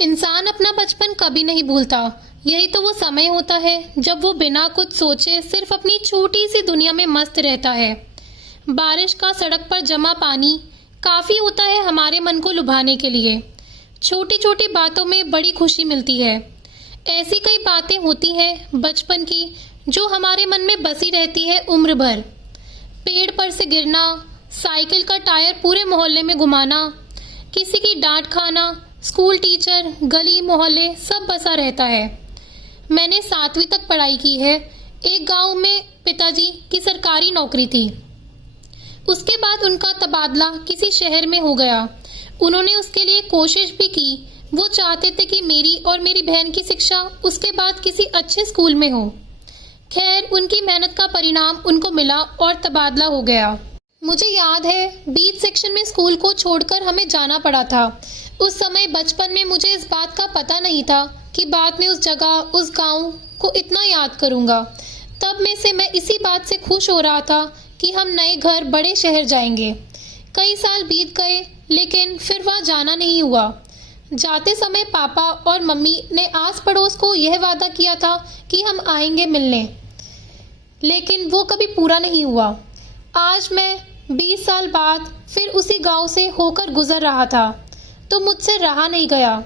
इंसान अपना बचपन कभी नहीं भूलता। यही तो वो समय होता है जब वो बिना कुछ सोचे सिर्फ अपनी छोटी सी दुनिया में मस्त रहता है। बारिश का सड़क पर जमा पानी काफी होता है हमारे मन को लुभाने के लिए। छोटी छोटी बातों में बड़ी खुशी मिलती है। ऐसी कई बातें होती हैं बचपन की जो हमारे मन में बसी रहती है उम्र भर। पेड़ पर से गिरना, साइकिल का टायर पूरे मोहल्ले में घुमाना, किसी की डांट खाना, स्कूल टीचर, गली मोहल्ले सब बसा रहता है। मैंने 7वीं तक पढ़ाई की है। एक गांव में पिताजी की सरकारी नौकरी थी। उसके बाद उनका तबादला किसी शहर में हो गया। उन्होंने उसके लिए कोशिश भी की। वो चाहते थे कि मेरी और मेरी बहन की शिक्षा उसके बाद किसी अच्छे स्कूल में हो। खैर, उनकी मेहनत का परिणाम उनको मिला और तबादला हो गया। मुझे याद है बीच सेक्शन में स्कूल को छोड़कर हमें जाना पड़ा था। उस समय बचपन में मुझे इस बात का पता नहीं था कि बाद में उस जगह, उस गांव को इतना याद करूंगा। तब में से मैं इसी बात से खुश हो रहा था कि हम नए घर, बड़े शहर जाएंगे। कई साल बीत गए लेकिन फिर वहाँ जाना नहीं हुआ। जाते समय पापा और मम्मी ने आस पड़ोस को यह वादा किया था कि हम आएंगे मिलने, लेकिन वो कभी पूरा नहीं हुआ। आज मैं 20 साल बाद फिर उसी गांव से होकर गुजर रहा था तो मुझसे रहा नहीं गया।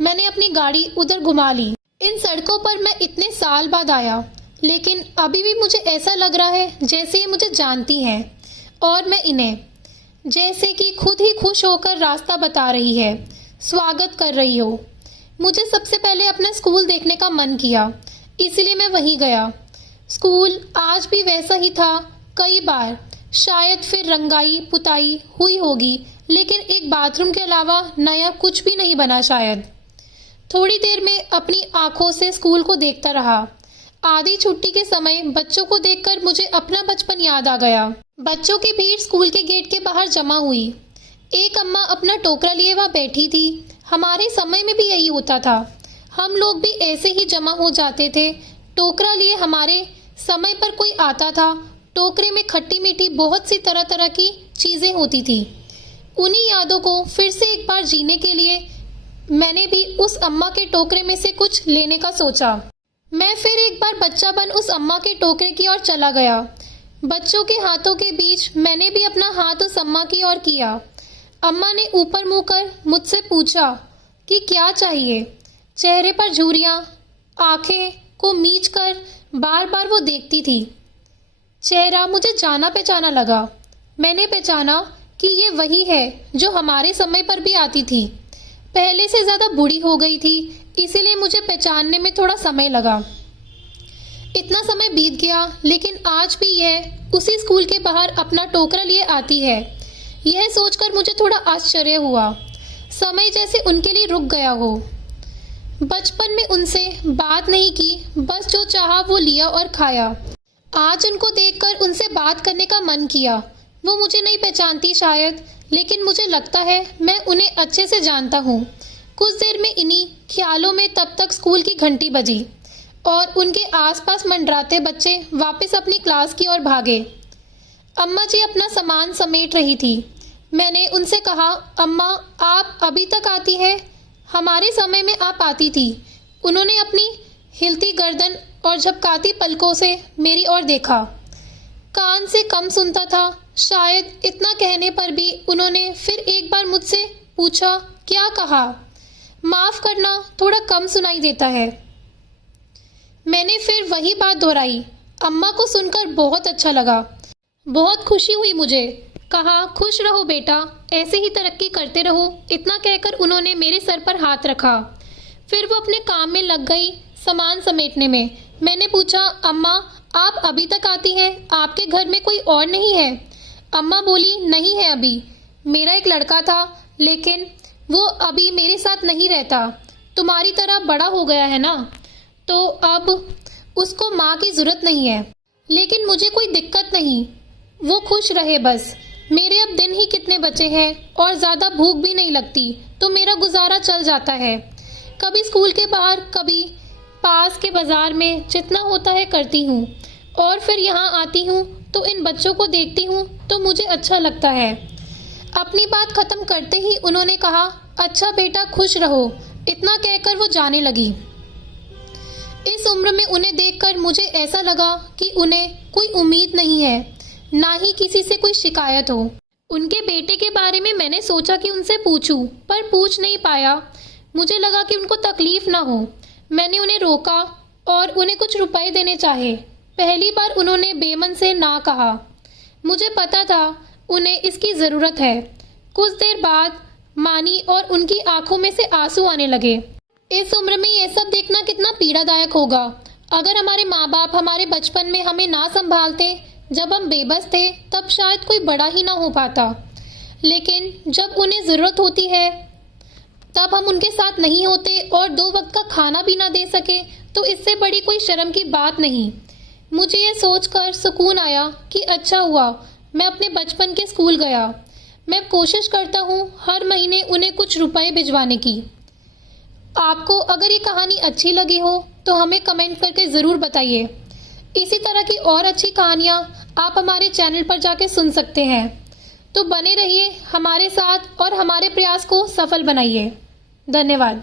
मैंने अपनी गाड़ी उधर घुमा ली। इन सड़कों पर मैं इतने साल बाद आया, लेकिन अभी भी मुझे ऐसा लग रहा है जैसे ये मुझे जानती हैं और मैं इन्हें, जैसे कि खुद ही खुश होकर रास्ता बता रही है, स्वागत कर रही हो। मुझे सबसे पहले अपना स्कूल देखने का मन किया, इसलिए मैं वहीं गया। स्कूल आज भी वैसा ही था। कई बार शायद फिर रंगाई पुताई हुई होगी, लेकिन एक बाथरूम के अलावा नया कुछ भी नहीं बना शायद। थोड़ी देर में अपनी आंखों से स्कूल को देखता रहा। आधी छुट्टी के समय बच्चों को देखकर मुझे अपना बचपन याद आ गया। बच्चों की भीड़ स्कूल के गेट के बाहर जमा हुई। एक अम्मा अपना टोकरा लिए वहाँ बैठी थी। हमारे समय में भी यही होता था। हम लोग भी ऐसे ही जमा हो जाते थे, टोकरा लिए। हमारे समय पर कोई आता था, टोकरे में खट्टी मीठी बहुत सी तरह तरह की चीजें होती थी। उन्हीं यादों को फिर से एक बार जीने के लिए मैंने भी उस अम्मा के टोकरे में से कुछ लेने का सोचा। मैं फिर एक बार बच्चा बन उस अम्मा के टोकरे की ओर चला गया। बच्चों के हाथों के बीच मैंने भी अपना हाथ उस अम्मा की ओर किया। अम्मा ने ऊपर मुंह कर मुझसे पूछा कि क्या चाहिए। चेहरे पर झुर्रियां, आंखें को मीच कर बार बार वो देखती थी। चेहरा मुझे जाना पहचाना लगा। मैंने पहचाना कि ये वही है जो हमारे समय पर भी आती थी। पहले से ज्यादा बूढ़ी हो गई थी, इसीलिए मुझे पहचानने में थोड़ा समय लगा। इतना समय बीत गया, लेकिन आज भी यह उसी स्कूल के बाहर अपना टोकरा लिए आती है। यह सोचकर मुझे थोड़ा आश्चर्य हुआ। समय जैसे उनके लिए रुक गया हो। बचपन में उनसे बात नहीं की, बस जो चाहा वो लिया और खाया। आज उनको देखकर उनसे बात करने का मन किया। वो मुझे नहीं पहचानती शायद, लेकिन मुझे लगता है मैं उन्हें अच्छे से जानता हूँ। कुछ देर में इन्हीं ख्यालों में तब तक स्कूल की घंटी बजी और उनके आसपास मंडराते बच्चे वापस अपनी क्लास की ओर भागे। अम्मा जी अपना सामान समेट रही थी। मैंने उनसे कहा, अम्मा आप अभी तक आती हैं? हमारे समय में आप आती थी। उन्होंने अपनी हिलती गर्दन और झपकाती पलकों से मेरी ओर देखा। कान से कम सुनता था शायद। इतना कहने पर भी उन्होंने फिर एक बार मुझसे पूछा, क्या कहा? माफ करना, थोड़ा कम सुनाई देता है। मैंने फिर वही बात दोहराई। अम्मा को सुनकर बहुत अच्छा लगा। बहुत खुशी हुई मुझे। कहा, खुश रहो बेटा, ऐसे ही तरक्की करते रहो। इतना कहकर उन्होंने मेरे सर पर हाथ रखा। फिर वो अपने काम में लग गई, सामान समेटने में। मैंने पूछा, अम्मा आप अभी तक आती हैं? आपके घर में कोई और नहीं है? अम्मा बोली, नहीं है अभी। मेरा एक लड़का था, लेकिन वो अभी मेरे साथ नहीं रहता। तुम्हारी तरह बड़ा हो गया है ना, तो अब उसको माँ की जरूरत नहीं है। लेकिन मुझे कोई दिक्कत नहीं, वो खुश रहे बस। मेरे अब दिन ही कितने बचे हैं और ज़्यादा भूख भी नहीं लगती, तो मेरा गुजारा चल जाता है। कभी स्कूल के बाहर, कभी पास के बाजार में, जितना होता है करती हूँ। और फिर यहाँ आती हूँ तो इन बच्चों को देखती हूँ तो मुझे अच्छा लगता है। अपनी बात खत्म करते ही उन्होंने कहा, अच्छा बेटा खुश रहो, इतना कहकर वो जाने लगी। इस उम्र में उन्हें देखकर मुझे ऐसा लगा कि उन्हें कोई उम्मीद नहीं है, ना ही किसी से कोई शिकायत हो। उनके बेटे के बारे में मैंने सोचा कि उनसे पूछूं, पर पूछ नहीं पाया। मुझे लगा कि उनको तकलीफ ना हो। मैंने उन्हें रोका और उन्हें कुछ रुपए देने चाहे। पहली बार उन्होंने बेमन से ना कहा। मुझे पता था उन्हें इसकी ज़रूरत है। कुछ देर बाद मानी और उनकी आंखों में से आंसू आने लगे। इस उम्र में यह सब देखना कितना पीड़ादायक होगा। अगर हमारे माँ बाप हमारे बचपन में हमें ना संभालते, जब हम बेबस थे, तब शायद कोई बड़ा ही ना हो पाता। लेकिन जब उन्हें ज़रूरत होती है तब हम उनके साथ नहीं होते और 2 वक्त का खाना भी ना दे सके, तो इससे बड़ी कोई शर्म की बात नहीं। मुझे ये सोचकर सुकून आया कि अच्छा हुआ मैं अपने बचपन के स्कूल गया। मैं कोशिश करता हूँ हर महीने उन्हें कुछ रुपए भिजवाने की। आपको अगर ये कहानी अच्छी लगी हो तो हमें कमेंट करके ज़रूर बताइए। इसी तरह की और अच्छी कहानियाँ आप हमारे चैनल पर जाके सुन सकते हैं। तो बने रहिए हमारे साथ और हमारे प्रयास को सफल बनाइए। धन्यवाद।